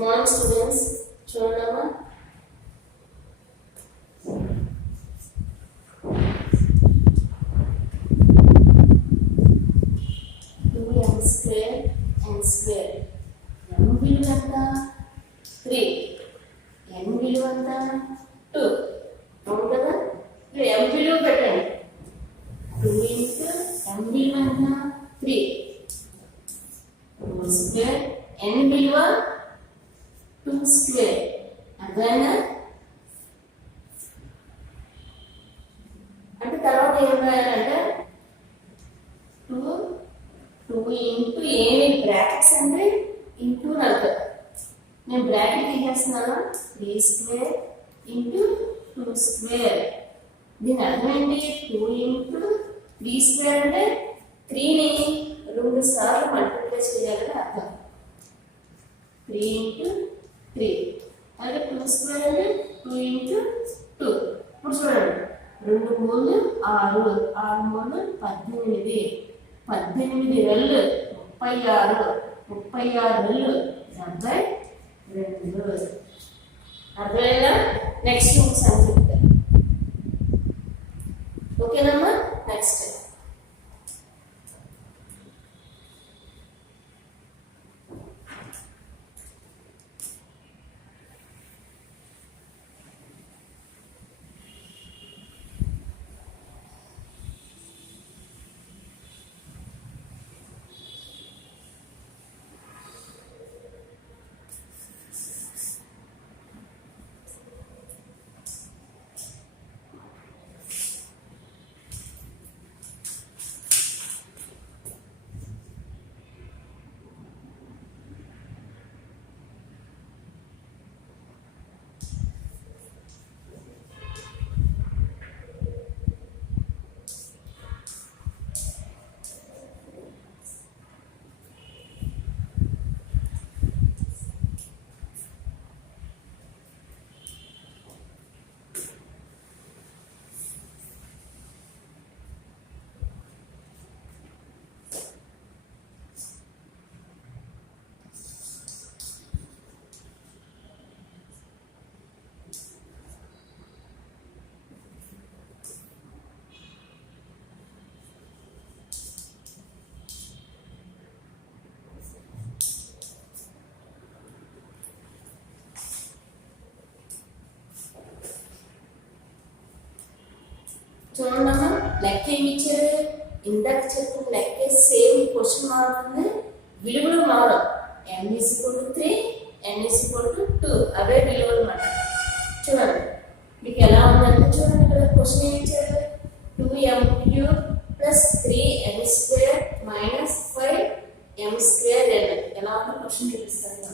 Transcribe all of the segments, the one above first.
Morning students చూడమ్మా. m విలువ ఎంత 3, n విలువ ఎంత 2. అవును కదా? ఇక్కడ m విలువ పెట్టండి. 2 into m విలువ ఎంత 3 2 స్క్వేర్, n విలువ 2 స్క్వేర్. అర్థమైందా? అంటే తర్వాత ఏం రాయాలంటే 2 ఇంటూ ఏమి బ్రాకెట్స్ అంటే ఇంటూ అర్థం. నేను బ్రాకెట్ తీసేస్తున్నాను. 3 స్క్వేర్ ఇంటూ 2 స్క్వేర్. దీని అర్థం ఏంటి? 2 ఇంటూ 3 స్క్వేర్ అంటే 3ని 2 సార్లు మల్టిప్లై చేయాలని అర్థం. 3 ఇంటూ 3 అలాగే 2 స్క్వేర్ అంటే 2 ఇంటూ 2. ఇప్పుడు చూడండి, 2 మూడు 6, 6 మూడు 18, 18 రెళ్ళు 36, 36 రెళ్ళు 72. అర్థమైందా? నెక్స్ట్ సంఖ్య చెప్తా. ఓకేనమ్మా? నెక్స్ట్ చూడమ్మా, లెక్క ఏమి ఇచ్చారు? ఇందాక చెప్పిన లెక్క సేమ్ క్వశ్చన్ మారుతుంది, విలువలు మారవు. n = 3, n = 2 అవే విలువలు అన్నమాట. చూడండి మీకు ఎలా ఉందంటే, చూడండి ఇక్కడ క్వశ్చన్ ఏమి ఇచ్చారు? 2m³ + 3n² - 5m²n. ఎలా ఉందో క్వశ్చన్ చూపిస్తాను.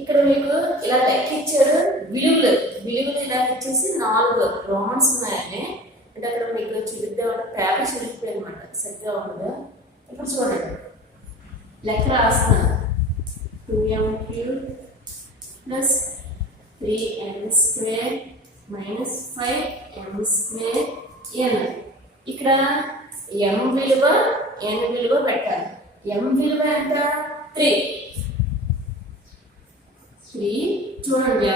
ఇక్కడ మీకు ఇలా లెక్క ఇచ్చారు. విలువలు ఇలా ఇచ్చేసి 4 రోమన్స్ ఉన్నాయని. అంటే అక్కడ మీకు చూద్దాం, పేపర్ చిరిగిపోయి అనమాట, సరిగ్గా ఉండదు. ఇప్పుడు చూడండి, లెక్క రాస్తున్నాను. 2m³ + 3n² - 5m²n. ఇక్కడ m విలువ n విలువ పెట్టాలి. m విలువ ఎంత? 3. చూడండి,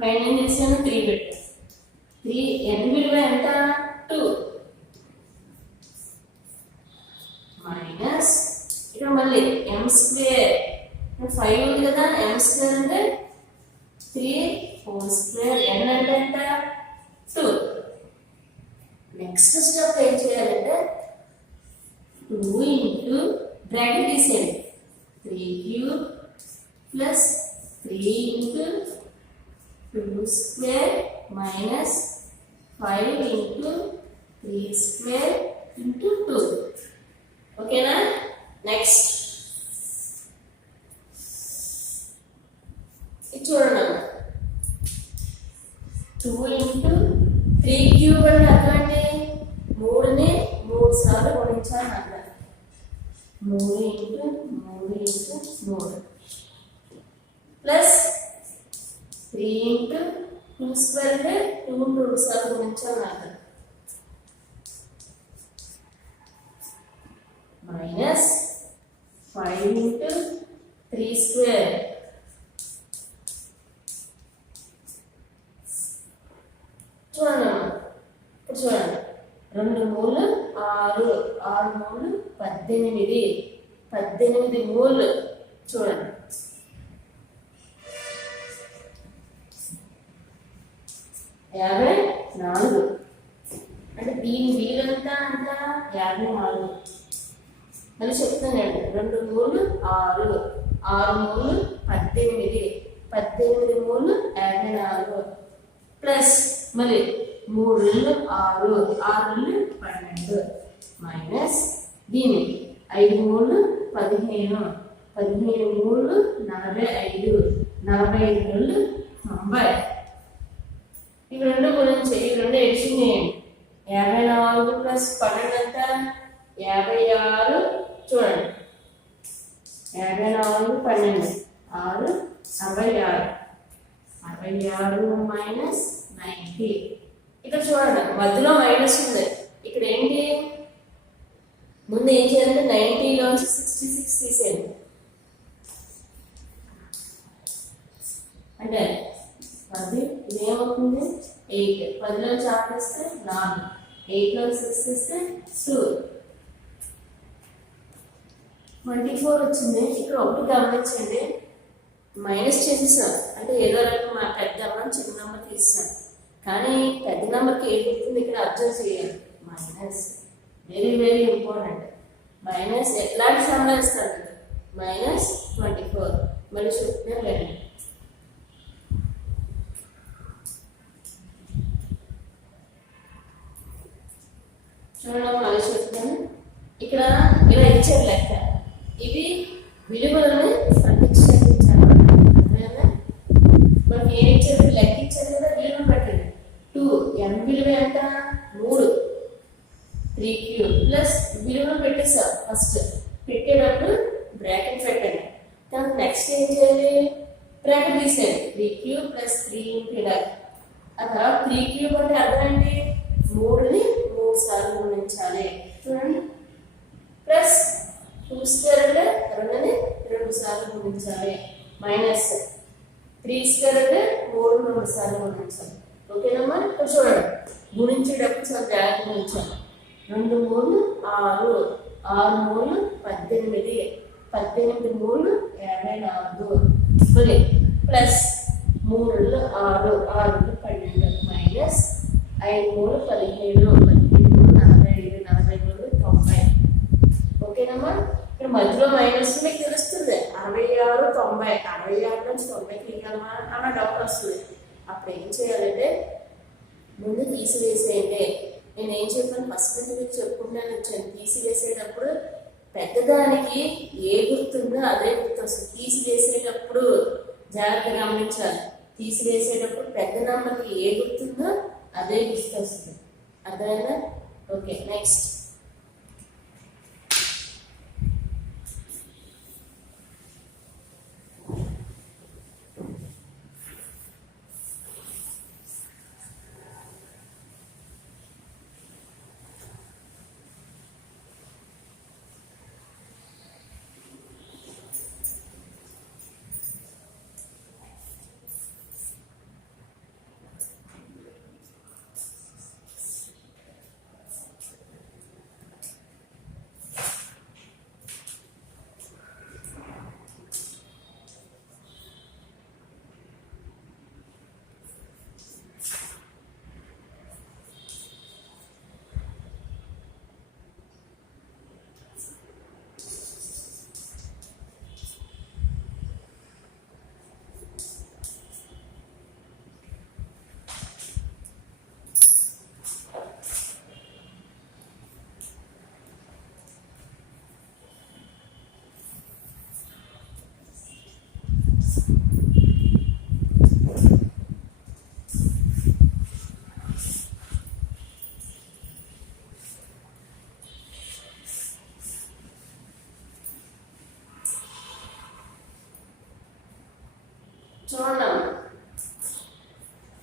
పైన ఏం చేశాను? 3 పెట్టాను. 3 n విలువ ఎంత? 2 మైనస్ ఇక్కడ మళ్ళీ m². 5 ఉంది కదా, m² అంటే 3 హోల్ స్క్వేర్. n అంటే ఎంత? 2. నెక్స్ట్ స్టెప్ ఏం చేయాలంటే 2 ఇంటూ బ్రాకెట్ తీసేయండి. 3³ + 3 ఇంటూ 2² మైనస్ 5 ఇంటూ 3² ఇంటూ 2. ఓకేనా? నెక్స్ట్ ఇది చూడండి, 2 ఇంటూ 3³ అంటే అర్థం ఏంటి? 3ని 3 సార్లు గుణించాలి అన్నమాట. 3 into 3 into 3 plus 3 into 2 square అంటే 2 2 సార్లు గుణించాలి నాకు మైనస్ 5 ఇంటూ 3 స్క్వేర్ చూడండి ఇప్పుడు చూడండి 2 మూలు 6 6 మూలు 18 18 మూలు చూడండి 54 అంటే దీని వీలంతా అంట 54 మళ్ళీ చెప్తానండి 2 మూలు 6 6 మూలు 18 18 మూలు 54 ప్లస్ మళ్ళీ 3 6 6 12 మైనస్ దీని 5 మూలు 15 15 మూలు 45 45 90 ఇవి రెండు గురించి ఇవి రెండు ఎడిషన్ చేయండి 54 ప్లస్ 12 ఎంత 56 చూడండి 54 12 6 66 66 మైనస్ 90 ఇక్కడ చూడండి మధ్యలో మైనస్ ఉంది ఇక్కడ ఏంటి ముందు ఏం చేయాలంటే 90లోంచి 66 తీసేయండి అంటే 10 ఇదేమవుతుంది 8 10లోంచి 6 ఇస్తే 4 8లోంచి 6 ఇస్తే 2 24 వచ్చింది ఇక్కడ ఒకటి గమనించండి మైనస్ చేసేసాం అంటే ఏదో రకం మా పెద్ద నెంబర్ చిన్న నెంబర్ తీసాం కానీ పెద్ద నెంబర్కి ఏం గుర్తుంది ఇక్కడ అబ్జర్వ్ చేయాలి minus very very important minus ఎట్లాంటి సమ్లో ఇస్తారు మైనస్ 24 మళ్ళీ చెప్తే లేదు చూడండి మళ్ళీ చెప్తాను ఇక్కడ ఇలా ఇచ్చారు లెక్క ఇవి విలువలను ప్రతిక్షేపించాలి అర్థమైందా మనకి ఏం ఇచ్చారు లెక్క ఇచ్చారు కదా విలువను పెట్టండి 2 m విలువ ఎంత 3 3q ప్లస్ విలువను పెట్టేసాం ఫస్ట్ పెట్టేటప్పుడు బ్రాకెట్ పెట్టండి తర్వాత నెక్స్ట్ ఏం చేయాలి బ్రాకెట్ తీసేయండి 3q ప్లస్ 3 ఇంటూ ఆ తర్వాత 3q అంటే అర్థం ఏంటి 3ని 3 సార్లు గుణించాలి చూడండి ప్లస్ 2 స్క్వేర్ అంటే 2ని 2 సార్లు గుణించాలి మైనస్ 3 స్క్వేర్ అంటే 3 2 సార్లు గుణించాలి ఓకేనమ్మా ఇక్కడ చూడండి గుణించేటప్పుడు చాలా జాగ్రత్త గుణించాలి 2 మూలు 6 6 మూలు 18 18 మూలు 54 మరి ప్లస్ 3 6 6 12 మైనస్ 5 మూలు 17 17 మూలు 45 45 90 ఓకేనమ్మా ఇక్కడ మధ్యలో మైనస్ మీకు తెలుస్తుంది 66 90 66 నుంచి 90 తీయాలమ్మా అన్న డౌట్ వస్తుంది అప్పుడు ఏం చేయాలంటే ముందు తీసివేసేయండి నేను ఏం చెప్పాను ఫస్ట్ నుంచి మీకు చెప్పుకుంటాను వచ్చాను తీసివేసేటప్పుడు పెద్దదానికి ఏ గుర్తుందో అదే గుర్తు వస్తుంది తీసివేసేటప్పుడు జాగ్రత్తగా గమనించాలి తీసివేసేటప్పుడు పెద్ద నెంబర్కి ఏ గుర్తుందో అదే గుర్తు వస్తుంది అర్థమైనా okay next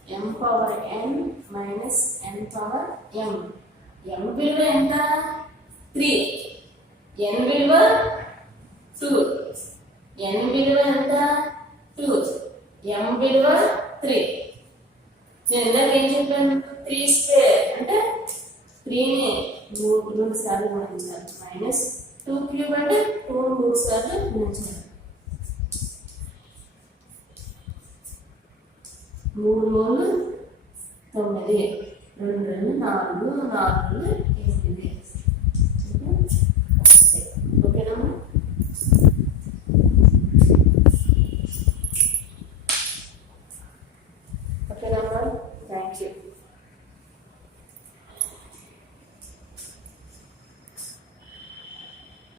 m power n minus n power m. m విలువ ఎంత? 3. n విలువ 2. n విలువ ఎంత? 2. m విలువ 3. నేను ఇందాక ఏం చెప్పాను? 3 స్క్వేర్ అంటే 3ని 3 సార్లు గుణించాలి, మైనస్ 2 క్యూబ్ అంటే 2 3 సార్లు గుణించాలి. 3 3 9, 2 2 4, 4 8. ఓకేనా?